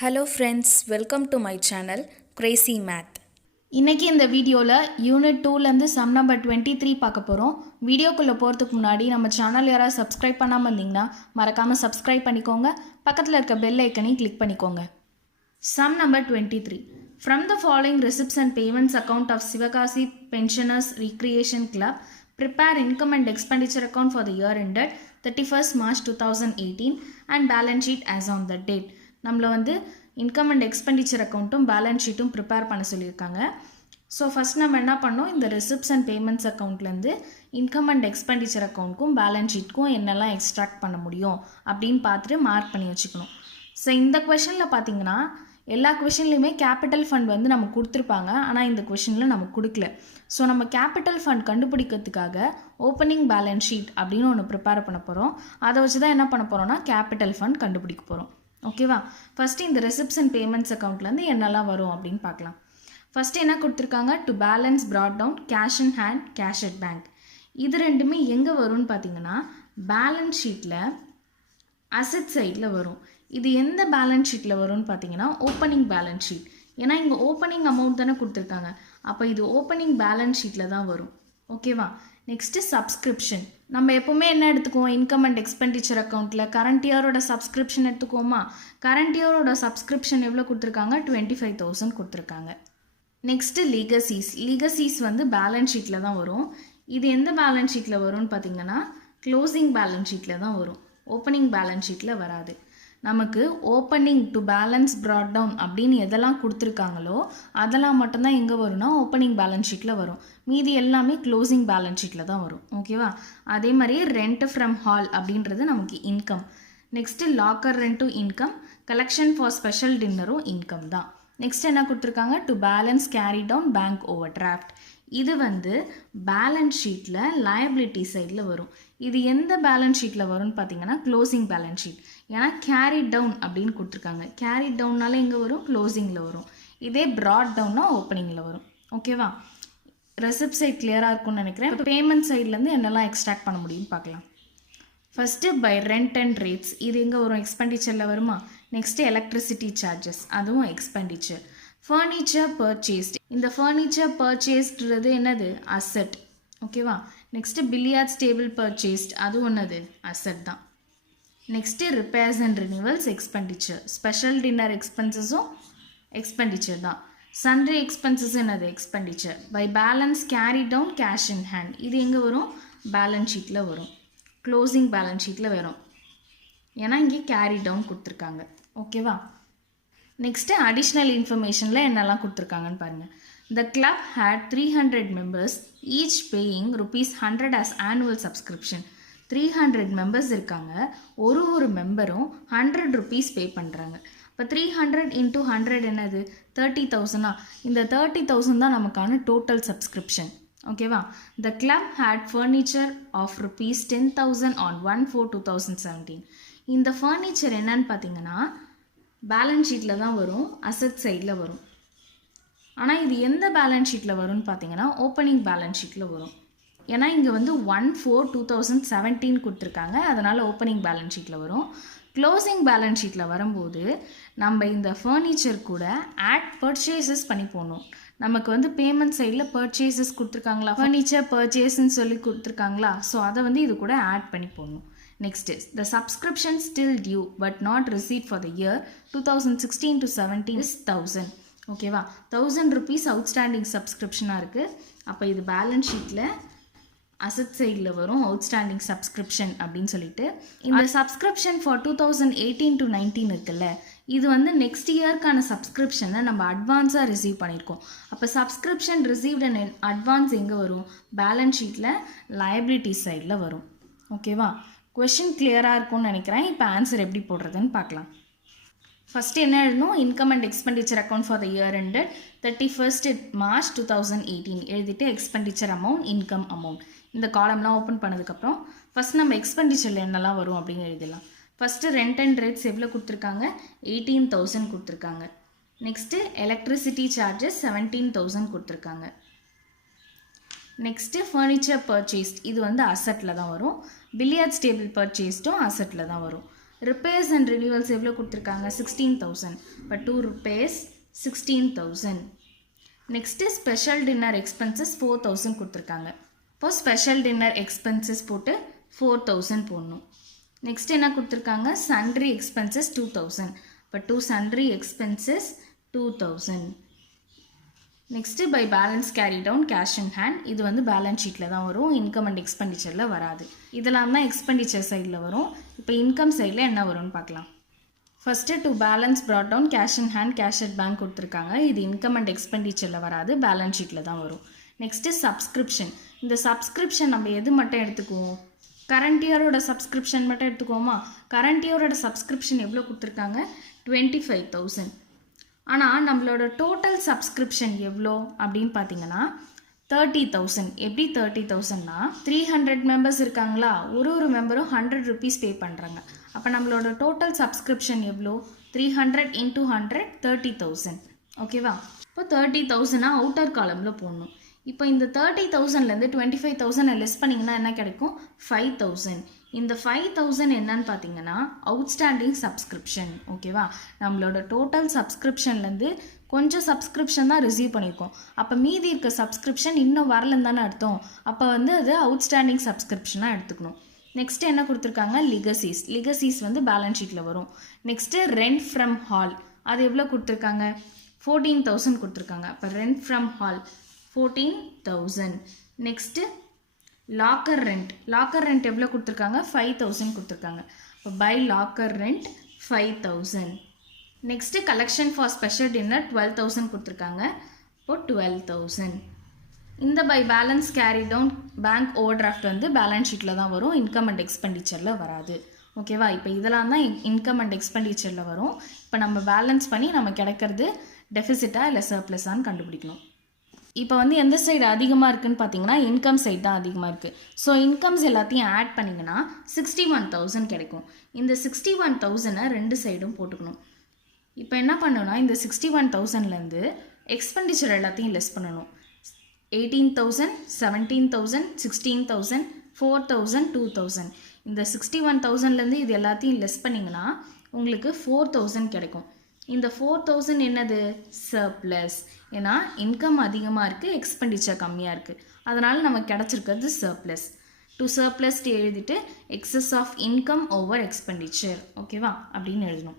Hello friends, welcome to my channel Crazy Math. இன்றைக்கி இந்த வீடியோவில் யூனிட் 2லேருந்து சம் நம்பர் 23 பார்க்க போகிறோம். வீடியோக்குள்ளே போகிறதுக்கு முன்னாடி நம்ம சேனல் யாராவது சப்ஸ்கிரைப் பண்ணாமல் இருந்தீங்கன்னா மறக்காமல் சப்ஸ்கிரைப் பண்ணிக்கோங்க. பக்கத்தில் இருக்க பெல் ஐக்கனையும் கிளிக் பண்ணிக்கோங்க. Sum number 23. From the following receipts and payments account of Sivakasi Pensioners Recreation Club, prepare income and expenditure account for the year ended 31st March 2018 and balance sheet as on the date. நம்மளை வந்து income and expenditure அக்கௌண்ட்டும் balance ஷீட்டும் prepare பண்ண சொல்லியிருக்காங்க. So first நம்ம என்ன பண்ணோம், இந்த ரிசிப்ட்ஸ் அண்ட் பேமெண்ட்ஸ் அக்கௌண்ட்லேருந்து இன்கம் அண்ட் எக்ஸ்பெண்டிச்சர் அக்கௌண்ட்க்கும் பேலன்ஸ் ஷீட்க்கும் என்னெல்லாம் எக்ஸ்ட்ராக்ட் பண்ண முடியும் அப்படின்னு பார்த்துட்டு மார்க் பண்ணி வச்சுக்கணும். ஸோ இந்த கொஷனில் பார்த்தீங்கன்னா எல்லா கொஷன்லையுமே கேபிட்டல் ஃபண்ட் வந்து நம்ம கொடுத்துருப்பாங்க, ஆனால் இந்த கொஷனில் நமக்கு கொடுக்கல. ஸோ நம்ம கேபிட்டல் ஃபண்ட் கண்டுபிடிக்கிறதுக்காக ஓப்பனிங் பேலன்ஸ் ஷீட் அப்படின்னு ஒன்று ப்ரிப்பேர் பண்ண போகிறோம். அதை வச்சு தான் என்ன பண்ண போகிறோம்னா கேபிட்டல் ஃபண்ட் கண்டுபிடிக்க போகிறோம். ஓகேவா? ஃபஸ்ட்டு இந்த ரெசிப்ட்ஸ் அண்ட் பேமெண்ட்ஸ் அக்கௌண்ட்லேருந்து என்னெல்லாம் வரும் அப்படின்னு பார்க்கலாம். ஃபஸ்ட்டு என்ன கொடுத்துருக்காங்க, to balance brought down cash in hand cash at bank. இது ரெண்டுமே எங்கே வரும்னு பார்த்தீங்கன்னா பேலன்ஸ் ஷீட்டில் அசட் சைடில் வரும். இது எந்த பேலன்ஸ் ஷீட்டில் வரும்னு பார்த்தீங்கன்னா ஓப்பனிங் பேலன்ஸ் ஷீட். ஏன்னா இங்கே ஓப்பனிங் அமௌண்ட் தானே கொடுத்துருக்காங்க, அப்போ இது ஓப்பனிங் பேலன்ஸ் ஷீட்டில் தான் வரும். ஓகேவா? Next subscription. நம்ம எப்போவுமே என்ன எடுத்துக்குவோம், இன்கம் அண்ட் எக்ஸ்பெண்டிச்சர் அக்கௌண்ட்டில் கரண்ட் இயரோட சப்ஸ்கிரிப்ஷன் எடுத்துக்குவோமா? கரண்ட் இயரோட சப்ஸ்கிரிப்ஷன் எவ்வளோ கொடுத்துருக்காங்க, 25,000 கொடுத்துருக்காங்க. நெக்ஸ்ட்டு லீகசிஸ். லீகசிஸ் வந்து பேலன்ஸ் ஷீட்டில் தான் வரும். இது எந்த பேலன்ஸ் ஷீட்டில் வரும்னு பார்த்தீங்கன்னா க்ளோசிங் பேலன்ஸ் ஷீட்டில் தான் வரும், ஓப்பனிங் பேலன்ஸ் ஷீட்டில் வராது. நமக்கு opening to balance brought down அப்படின்னு எதெல்லாம் கொடுத்துருக்காங்களோ அதெல்லாம் மட்டும்தான் எங்கே வரும்னா ஓப்பனிங் பேலன்ஸ் ஷீட்டில் வரும். மீதி எல்லாமே க்ளோசிங் பேலன்ஸ் ஷீட்டில் தான் வரும். ஓகேவா? அதே மாதிரி ரெண்ட் ஃப்ரம் ஹால் அப்படின்றது நமக்கு இன்கம். நெக்ஸ்ட்டு லாக்கர் ரெண்ட்டும் இன்கம், கலெக்ஷன் ஃபார் ஸ்பெஷல் டின்னரும் இன்கம் தான். நெக்ஸ்ட் என்ன கொடுத்துருக்காங்க, to balance carry down bank over draft. இது வந்து பேலன்ஸ் ஷீட்டில் லயபிலிட்டி சைடில் வரும். இது எந்த பேலன்ஸ் ஷீட்டில் வரும்னு பார்த்தீங்கன்னா க்ளோசிங் பேலன்ஸ் ஷீட். ஏன்னா கேரி டவுன் அப்படின்னு கொடுத்துருக்காங்க. கேரி டவுன்னால எங்கே வரும், க்ளோசிங்கில் வரும். இதே ப்ராட் டவுன்னா ஓப்பனிங்கில் வரும். ஓகேவா? ரெசிப்ட் சைட் கிளியராக இருக்கும்னு நினைக்கிறேன். இப்போ பேமெண்ட் சைட்லேருந்து என்னெல்லாம் எக்ஸ்ட்ராக்ட் பண்ண முடியும்னு பார்க்கலாம். First by rent and rates. இது எங்கே வரும், எக்ஸ்பெண்டிச்சரில் வருமா? நெக்ஸ்ட்டு எலக்ட்ரிசிட்டி சார்ஜஸ், அதுவும் எக்ஸ்பெண்டிச்சர். Furniture purchased. இந்த ஃபர்னிச்சர் பர்ச்சேஸ்டுறது என்னது, அசட். ஓகேவா? நெக்ஸ்ட்டு பில்லியார்ட்ஸ் டேபிள் பர்ச்சேஸ்ட், அதுவும் என்னது, அசட் தான். Next repairs and renewals expenditure. Special dinner எக்ஸ்பென்சஸும் எக்ஸ்பெண்டிச்சர் தான். சன்ட்ரி எக்ஸ்பென்சஸ் என்னது, expenditure. By balance carry down cash in hand. இது எங்கே வரும், பேலன்ஸ் ஷீட்டில் வரும், க்ளோசிங் பேலன்ஸ் ஷீட்டில் வரும். ஏன்னா இங்கே கேரி டவுன் கொடுத்துருக்காங்க. ஓகேவா? நெக்ஸ்ட்டு அடிஷ்னல் இன்ஃபர்மேஷனில் என்னெல்லாம் கொடுத்துருக்காங்கன்னு பாருங்கள். The club had 300 members, each paying ₹100 as annual subscription. 300 members இருக்காங்க, ஒரு மெம்பரும் ₹100 பே பண்ணுறாங்க. இப்போ 300 into 100 என்னது, 30,000. இந்த 30,000 தான் நமக்கான டோட்டல் சப்ஸ்கிரிப்ஷன். ஓகேவா? The club had furniture of ₹10,000 on 1/4/2017. இந்த ஃபர்னிச்சர் என்னன்னு பார்த்தீங்கன்னா பேலன்ஸ் ஷீட்டில் தான் வரும், அசட் சைடில் வரும். ஆனால் இது எந்த பேலன்ஸ் ஷீட்டில் வரும்னு பார்த்தீங்கன்னா ஓப்பனிங் பேலன்ஸ் ஷீட்டில் வரும். ஏன்னா இங்கே வந்து 1/4/2017 கொடுத்துருக்காங்க, அதனால் ஓப்பனிங் பேலன்ஸ் ஷீட்டில் வரும். க்ளோசிங் பேலன்ஸ் ஷீட்டில் வரும்போது நம்ம இந்த ஃபர்னிச்சர் கூட ஆட் பர்ச்சேசஸ் பண்ணி போகணும். நமக்கு வந்து பேமெண்ட் சைடில் பர்ச்சேசஸ் கொடுத்துருக்காங்களா, ஃபர்னிச்சர் பர்ச்சேஸ்ன்னு சொல்லி கொடுத்துருக்காங்களா, ஸோ அதை வந்து இது கூட ஆட் பண்ணி போகணும். Next is the subscription still due but not received for the year 2016 to 17 is 1,000. ஓகேவா? ₹1,000 அவுட்ஸ்டாண்டிங் சப்ஸ்கிரிப்ஷனாக இருக்குது. அப்போ இது பேலன்ஸ் ஷீட்டில் அசட் சைடில் வரும், அவுட்ஸ்டாண்டிங் சப்ஸ்கிரிப்ஷன் அப்படின்னு சொல்லிட்டு. இந்த சப்ஸ்கிரிப்ஷன் ஃபார் 2018 to 19 இருக்குல்ல, இது வந்து நெக்ஸ்ட் இயர்க்கான சப்ஸ்கிரிப்ஷனை நம்ம அட்வான்ஸாக ரிசீவ் பண்ணியிருக்கோம். அப்போ சப்ஸ்கிரிப்ஷன் ரிசீவ்ட் அண்ட் அட்வான்ஸ் எங்கே வரும், பேலன்ஸ் ஷீட்டில் லயபிலிட்டி சைடில் வரும். ஓகேவா? கொஷின் கிளியராக இருக்கும்னு நினைக்கிறேன். இப்போ ஆன்சர் எப்படி போடுறதுன்னு பார்க்கலாம். ஃபஸ்ட்டு என்ன எழுதணும், income and expenditure account for the year ended 31st March 2018 எழுதிட்டு எக்ஸ்பெண்டிச்சர் அமௌண்ட், இன்கம் அமௌண்ட், இந்த காலம்லாம் ஓப்பன் பண்ணதுக்கப்புறம் ஃபஸ்ட் நம்ம எக்ஸ்பெண்டிச்சரில் என்னெல்லாம் வரும் அப்படின்னு எழுதலாம். ஃபஸ்ட்டு ரெண்ட் அண்ட் ரேட்ஸ் எவ்வளோ கொடுத்துருக்காங்க, 18,000 கொடுத்துருக்காங்க. நெக்ஸ்ட்டு எலக்ட்ரிசிட்டி சார்ஜஸ் 17,000 கொடுத்துருக்காங்க. நெக்ஸ்ட்டு ஃபர்னிச்சர் பர்ச்சேஸ்ட், இது வந்து அசட்டில் தான் வரும். பில்லியார்ட்ஸ் டேபிள் பர்ச்சேஸ்ட்டும் அசட்டில் தான் வரும். ரிப்பேர்ஸ் அண்ட் ரினியூவல்ஸ் எவ்வளோ கொடுத்துருக்காங்க 16,000. இப்போ 2 repairs 16,000. Next special dinner expenses 4,000 கொடுத்துருக்காங்க. இப்போ ஸ்பெஷல் டின்னர் எக்ஸ்பென்சஸ் போட்டு 4,000 போடணும். நெக்ஸ்ட் என்ன கொடுத்துருக்காங்க சன்ட்ரி எக்ஸ்பென்சஸ் 2,000. இப்போ 2 sundry expenses 2,000. Next by balance carry down cash in hand. இது வந்து பேலன்ஸ் ஷீட்டில் தான் வரும், இன்கம் அண்ட் எக்ஸ்பெண்டிச்சரில் வராது. இதெல்லாம் தான் எக்ஸ்பெண்டிச்சர் சைடில் வரும். இப்போ இன்கம் சைடில் என்ன வரும்னு பார்க்கலாம். First to balance brought down cash in hand cash at bank கொடுத்துருக்காங்க. இது இன்கம் அண்ட் எக்ஸ்பெண்டிச்சரில் வராது, பேலன்ஸ் ஷீட்டில் தான் வரும். Next subscription. இந்த சப்ஸ்கிரிப்ஷன் நம்ம எது மட்டும் எடுத்துக்குவோம், கரண்ட் இயரோட சப்ஸ்கிரிப்ஷன் மட்டும் எடுத்துக்குவோமா. கரண்ட் இயரோட சப்ஸ்கிரிப்ஷன் எவ்வளோ கொடுத்துருக்காங்க 25,000. ஆனால் நம்மளோட டோட்டல் சப்ஸ்கிரிப்ஷன் எவ்வளோ அப்படின்னு பார்த்தீங்கன்னா 30,000. எப்படி 30,000னா 300 மெம்பர்ஸ் இருக்காங்களா, ஒரு மெம்பரும் 100 ருபீஸ் பே பண்ணுறாங்க. அப்போ நம்மளோட டோட்டல் சப்ஸ்கிரிப்ஷன் எவ்வளோ 300 × 100 30,000. ஓகேவா. இப்போ 30,000 அவுட்டர் காலமில் போடணும். இப்போ இந்த 30,000லேருந்து 25,000 லெஸ் பண்ணிங்கன்னா என்ன கிடைக்கும் 5,000. இந்த 5,000 என்னன்னு பார்த்தீங்கன்னா அவுட்ஸ்டாண்டிங் சப்ஸ்கிரிப்ஷன். ஓகேவா. நம்மளோட டோட்டல் சப்ஸ்கிரிப்ஷன்லேருந்து கொஞ்சம் சப்ஸ்கிரிப்ஷன் தான் ரிசீவ் பண்ணியிருக்கோம். அப்போ மீதி இருக்க சப்ஸ்கிரிப்ஷன் இன்னும் வரலன்னு தானே அர்த்தம். அப்போ வந்து அது அவுட்ஸ்டாண்டிங் சப்ஸ்கிரிப்ஷனாக எடுத்துக்கணும். நெக்ஸ்ட்டு என்ன கொடுத்துருக்காங்க லிகசிஸ். லிகசிஸ் வந்து பேலன்ஸ் ஷீட்டில் வரும். Next rent from hall. அது எவ்வளோ கொடுத்துருக்காங்க 14,000 கொடுத்துருக்காங்க. அப்போ rent from hall 14,000. Next locker rent. Locker rent எவ்வளோ கொடுத்துருக்காங்க 5,000 கொடுத்துருக்காங்க. இப்போ by locker rent 5,000. Next collection for special dinner 12,000 கொடுத்துருக்காங்க. இப்போ 12,000. இந்த by balance carry down bank over draft வந்து பேலன்ஸ் ஷீட்டில் தான் வரும், இன்கம் அண்ட் எக்ஸ்பெண்டிச்சரில் வராது. ஓகேவா. இப்போ இதெல்லாம் தான் இன்கம் அண்ட் எக்ஸ்பெண்டிச்சரில் வரும். இப்போ நம்ம பேலன்ஸ் பண்ணி நம்ம கிடைக்கிறது டெஃபிசிட்டாக இல்லை சர்ப்ளஸான்னு கண்டுபிடிக்கணும். இப்போ வந்து எந்த சைடு அதிகமாக இருக்குதுன்னு பார்த்தீங்கன்னா இன்கம் சைடு தான் அதிகமாக இருக்குது. ஸோ இன்கம்ஸ் எல்லாத்தையும் ஆட் பண்ணிங்கன்னா 61,000 கிடைக்கும். இந்த 61,000 ரெண்டு சைடும் போட்டுக்கணும். இப்போ என்ன பண்ணணும்னா இந்த 61,000லேருந்து எக்ஸ்பெண்டிச்சர் எல்லாத்தையும் லெஸ் பண்ணணும். 18,000 17,000 16,000 4,000 2,000. இந்த 61,000லேருந்து இது எல்லாத்தையும் லெஸ் பண்ணிங்கன்னா உங்களுக்கு 4,000 கிடைக்கும். இந்த 4,000 என்னது சர்ப்ளஸ். ஏன்னா இன்கம் அதிகமாக இருக்குது, எக்ஸ்பெண்டிச்சர் கம்மியாக இருக்குது, அதனால் நமக்கு கிடச்சிருக்கிறது சர்ப்ளஸ். டு சர்ப்ளஸ் எழுதிட்டு excess of income over expenditure. ஓகேவா அப்படின்னு எழுதணும்.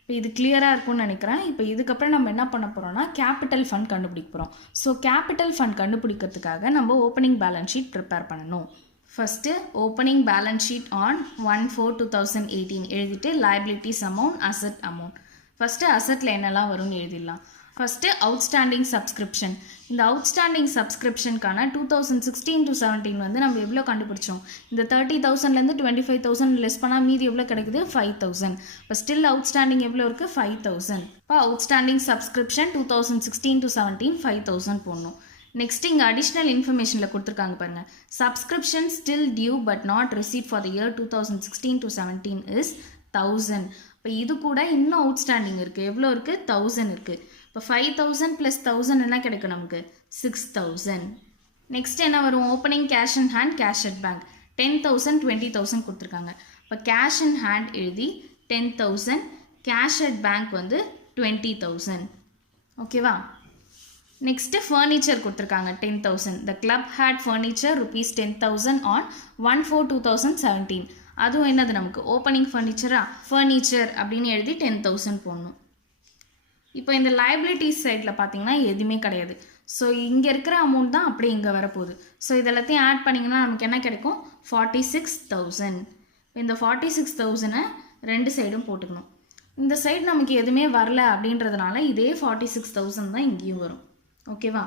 இப்போ இது கிளியராக இருக்கும்னு நினைக்கிறேன். இப்போ இதுக்கப்புறம் நம்ம என்ன பண்ண போகிறோம்னா கேபிட்டல் ஃபண்ட் கண்டுபிடிக்க போகிறோம். ஸோ கேபிட்டல் ஃபண்ட் கண்டுபிடிக்கிறதுக்காக நம்ம ஓப்பனிங் பேலன்ஸ் ஷீட் ப்ரிப்பேர் பண்ணணும். First opening balance sheet on 1/4/2018 எழுதிட்டு liabilities amount asset amount. First அசட்டில் என்னெல்லாம் வரும்னு எழுதிடலாம். First outstanding subscription. இந்த அவுட்ஸ்டாண்டிங் சப்ஸ்கிரிப்ஷனுக்கான 2016 to 17 வந்து நம்ம எவ்வளோ கண்டுபிடிச்சோம். இந்த 30,000லேருந்து 25,000 லெஸ் பண்ணால் மீதி எவ்வளோ கிடைக்குது 5,000. இப்போ ஸ்டில் அவுட்ஸ்டாண்டிங் எவ்வளோ இருக்குது 5,000. இப்போ அவுட்ஸ்டாண்டிங் சப்ஸ்கிரிப்ஷன் 2016 to 17 5,000 போடணும். நெக்ஸ்ட் இங்கே அடிஷ்னல் இன்ஃபர்மேஷனில் கொடுத்துருக்காங்க பாருங்கள். Subscription still due but not receive for the year 2016 to 17 is 1,000. இப்போ இது கூட இன்னும் அவுட்ஸ்டாண்டிங் இருக்குது. எவ்வளோ இருக்குது 1,000 இருக்குது. இப்போ 5,000 + 1,000 என்ன கிடைக்கும் நமக்கு 6,000. நெக்ஸ்ட் என்ன வரும் opening cash in hand cash at bank 10,000 20,000 கொடுத்துருக்காங்க. இப்போ கேஷ் இன் ஹேண்ட் எழுதி 10,000, கேஷ் அட் பேங்க் வந்து 20,000. ஓகேவா. நெக்ஸ்ட்டு ஃபர்னிச்சர் கொடுத்துருக்காங்க 10,000. The club had furniture ₹10,000 on 1/4/2017. அதுவும் என்னது நமக்கு ஓப்பனிங் ஃபர்னிச்சரா. ஃபர்னிச்சர் அப்படின்னு எழுதி 10,000 போடணும். இப்போ இந்த லைபிலிட்டிஸ் சைடில் பார்த்தீங்கன்னா எதுவுமே கிடையாது. ஸோ இங்கே இருக்கிற அமௌண்ட் தான் அப்படியே இங்கே வரப்போகுது. ஸோ இதெல்லாத்தையும் ஆட் பண்ணிங்கன்னா நமக்கு என்ன கிடைக்கும் 46,000. இந்த 46,000 ரெண்டு சைடும் போட்டுக்கணும். இந்த சைடு நமக்கு எதுவுமே வரல அப்படின்றதுனால இதே 46,000 தான் இங்கேயும் வரும். ஓகேவா.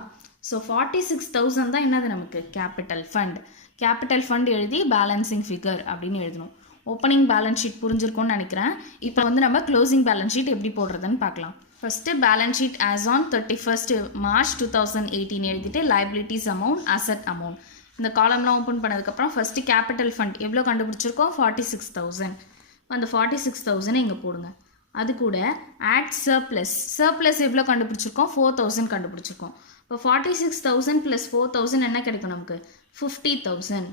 ஸோ 46,000 தான் என்னது நமக்கு கேபிட்டல் ஃபண்ட். கேபிட்டல் ஃபண்ட் எழுதி பேலன்சிங் ஃபிகர் அப்படின்னு எழுதணும். ஓப்பனிங் பேலன்ஸ் ஷீட் புரிஞ்சிருக்கும்னு நினைக்கிறேன். இப்போ வந்து நம்ம க்ளோசிங் பேலன்ஸ் ஷீட் எப்படி போடுறதுன்னு பார்க்கலாம். First balance sheet as on 31st March 2018 எழுதிட்டு லைபிலிட்டிஸ் அமௌண்ட் அசட் அமௌண்ட் இந்த காலம்லாம் ஓப்பன் பண்ணதுக்கப்புறம் ஃபஸ்ட்டு கேபிட்டல் ஃபண்ட் எவ்வளோ கண்டுபிடிச்சிருக்கோம் 46,000. அந்த 46,000 இங்கே போடுங்க. அது கூட ஆட் சர்ப்ளஸ். சர்ப்ளஸ் எவ்வளோ கண்டுபிடிச்சிருக்கோம் 4,000 கண்டுபிடிச்சிருக்கோம். இப்போ 46,000 + 4,000 என்ன கிடைக்கும் நமக்கு 50,000.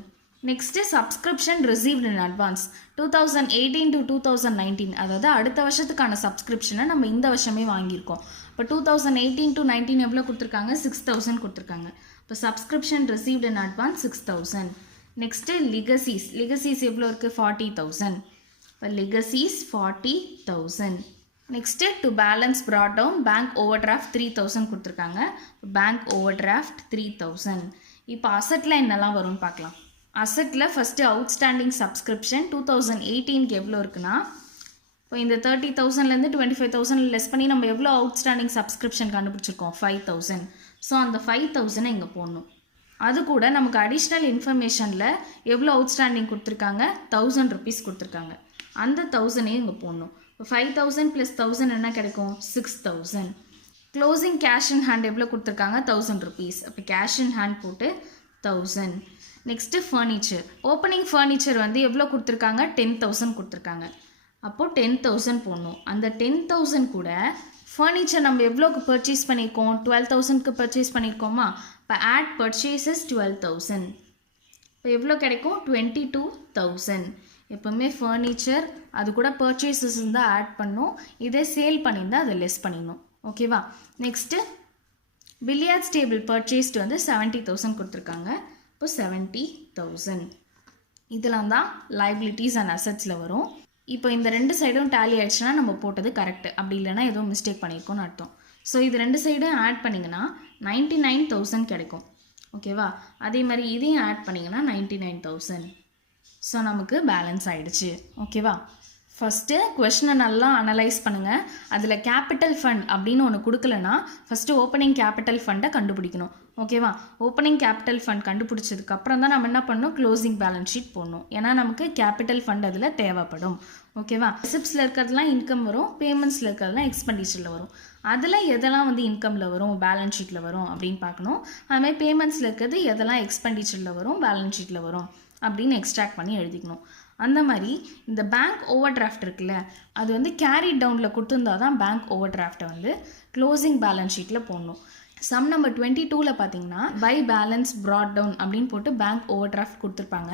Next subscription received in advance 2018 to 2019, அதாவது அடுத்த வருஷத்துக்கான சப்ஸ்கிரிப்ஷனை நம்ம இந்த வருஷமே வாங்கியிருக்கோம். இப்போ 2018 to 19 எவ்வளோ கொடுத்துருக்காங்க? 6000 கொடுத்துருக்காங்க. இப்போ subscription received in advance 6000. Next legacies எவ்வளோ இருக்குது? 40000. இப்போ legacies 40000. Next to balance brought down bank over draft 3000 கொடுத்துருக்காங்க. Bank over draft 3000. இப்போ அசட்டில் என்னெல்லாம் வரும்னு பார்க்கலாம். அசட்டில் ஃபஸ்ட்டு அவுட்ஸ்டாண்டிங் சப்ஸ்கிரிப்ஷன் 2018க்கு எவ்வளோ இருக்குன்னா, இப்போ இந்த 30,000லேருந்து 25,000 லெஸ் பண்ணி நம்ம எவ்வளோ அவுட்ஸ்டாண்டிங் சப்ஸ்கிரிப்ஷன் கண்டுபிடிச்சிருக்கோம்? 5,000. ஸோ அந்த 5,000 இங்கே போடணும். அது கூட நமக்கு அடிஷ்னல் இன்ஃபர்மேஷனில் எவ்வளோ அவுட்ஸ்டாண்டிங் கொடுத்துருக்காங்க? 1000 rupees கொடுத்துருக்காங்க. அந்த 1000 இங்கே போடணும். இப்போ 5,000 + 1000 என்ன கிடைக்கும்? 6,000. க்ளோசிங் கேஷ் இன் ஹேண்ட் எவ்வளோ கொடுத்துருக்காங்க? 1000 rupees. அப்போ கேஷ் இன் ஹேண்ட் போட்டு 1000. Next furniture. ஓப்பனிங் ஃபர்னிச்சர் வந்து எவ்வளோ கொடுத்துருக்காங்க? 10,000 கொடுத்துருக்காங்க. அப்போது 10,000 போடணும். அந்த 10,000 கூட ஃபர்னிச்சர் நம்ம எவ்வளோக்கு பர்ச்சேஸ் பண்ணியிருக்கோம்? 12,000க்கு பர்ச்சேஸ் பண்ணியிருக்கோமா? இப்போ ஆட் பர்ச்சேசஸ் 12,000. இப்போ எவ்வளோ கிடைக்கும்? 22,000. எப்போவுமே ஃபர்னிச்சர் அது கூட பர்ச்சேசஸ் இருந்தால் ஆட் பண்ணணும். இதே சேல் பண்ணியிருந்தால் அதை லெஸ் பண்ணிடணும். ஓகேவா? நெக்ஸ்ட்டு பில்லியார்ட்ஸ் டேபிள் பர்ச்சேஸ்டு வந்து 70,000 கொடுத்துருக்காங்க. இப்போ 70,000. இதெல்லாம் தான் லைபிலிட்டிஸ் அண்ட் அசட்ஸில் வரும். இப்போ இந்த ரெண்டு சைடும் டேலி ஆயிடுச்சுன்னா நம்ம போட்டது கரெக்ட், அப்படி இல்லைனா ஏதோ மிஸ்டேக் பண்ணியிருக்கோன்னு அர்த்தம். ஸோ இது ரெண்டு சைடும் ஆட் பண்ணிங்கன்னா 99,000 கிடைக்கும். ஓகேவா? அதே மாதிரி இதையும் ஆட் பண்ணிங்கன்னா 99,000. ஸோ நமக்கு பேலன்ஸ் ஆகிடுச்சு. ஓகேவா? ஃபஸ்ட்டு கொஷினை நல்லா அனலைஸ் பண்ணுங்கள். அதில் கேபிட்டல் ஃபண்ட் அப்படின்னு ஒன்று கொடுக்கலன்னா ஃபஸ்ட்டு ஓப்பனிங் கேபிட்டல் ஃபண்டை கண்டுபிடிக்கணும். ஓகேவா? ஓப்பனிங் கேபிட்டல் ஃபண்ட் கண்டுபிடிச்சதுக்கப்புறம் தான் நம்ம என்ன பண்ணணும்? க்ளோசிங் பேலன்ஸ் ஷீட் போடணும். ஏன்னா நமக்கு கேபிட்டல் ஃபண்ட் அதில் தேவைப்படும். ஓகேவா? ரிசிப்ட்ஸில் இருக்கிறதுலாம் இன்கம் வரும், பேமெண்ட்ஸில் இருக்கிறதுலாம் எக்ஸ்பெண்டிச்சரில் வரும். அதில் எதெல்லாம் வந்து இன்கமில் வரும், பேலன்ஸ் ஷீட்டில் வரும் அப்படின்னு பார்க்கணும். அதுமாதிரி பேமெண்ட்ஸில் இருக்கிறது எதெல்லாம் எக்ஸ்பெண்டிச்சரில் வரும், பேலன்ஸ் ஷீட்டில் வரும் அப்படின்னு எக்ஸ்ட்ராக்ட் பண்ணி எழுதிக்கணும். அந்த மாதிரி இந்த பேங்க் ஓவர் டிராஃப்ட் இருக்குல்ல, அது வந்து கேரி டவுனில் கொடுத்துருந்தா தான் பேங்க் ஓவர் டிராஃப்டை வந்து க்ளோசிங் பேலன்ஸ் ஷீட்டில் போடணும். சம் நம்பர் 22ல் பார்த்தீங்கன்னா பை பேலன்ஸ் ப்ராட் டவுன் அப்படின்னு போட்டு பேங்க் ஓவர் டிராஃப்ட் கொடுத்துருப்பாங்க.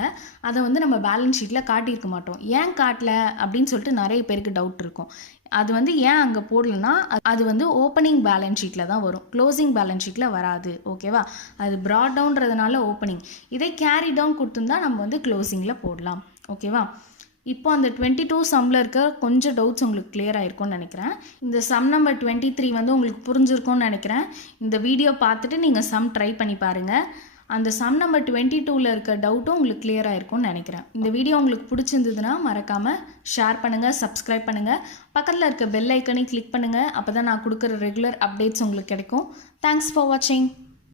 அதை வந்து நம்ம பேலன்ஸ் ஷீட்டில் காட்டியிருக்க மாட்டோம். ஏன் காட்டல அப்படின்னு சொல்லிட்டு நிறைய பேருக்கு டவுட் இருக்கும். அது வந்து ஏன் அங்கே போடலன்னா அது வந்து ஓப்பனிங் பேலன்ஸ் ஷீட்டில் தான் வரும், க்ளோசிங் பேலன்ஸ் ஷீட்டில் வராது. ஓகேவா? அது ப்ராட் டவுன்றதுனால ஓப்பனிங். இதே கேரி டவுன் கொடுத்துருந்தா நம்ம வந்து க்ளோசிங்கில் போடலாம். ஓகேவா? இப்போ அந்த 22 சம்மில் இருக்க கொஞ்சம் டவுட்ஸ் உங்களுக்கு கிளியர் ஆகிருக்கும்னு நினைக்கிறேன். இந்த சம் நம்பர் 23 வந்து உங்களுக்கு புரிஞ்சிருக்கும்னு நினைக்கிறேன். இந்த வீடியோ பார்த்துட்டு நீங்கள் சம் ட்ரை பண்ணி பாருங்கள். அந்த சம் நம்பர் 22ல் இருக்க டவுட்டும் உங்களுக்கு கிளியர் ஆகிருக்கும்னு நினைக்கிறேன். இந்த வீடியோ உங்களுக்கு பிடிச்சிருந்ததுன்னா மறக்காமல் ஷேர் பண்ணுங்கள், சப்ஸ்கிரைப் பண்ணுங்கள், பக்கத்தில் இருக்க பெல் ஐக்கனையும் கிளிக் பண்ணுங்கள். அப்போ தான் நான் கொடுக்குற ரெகுலர் அப்டேட்ஸ் உங்களுக்கு கிடைக்கும். தேங்க்ஸ் ஃபார் வாட்சிங்.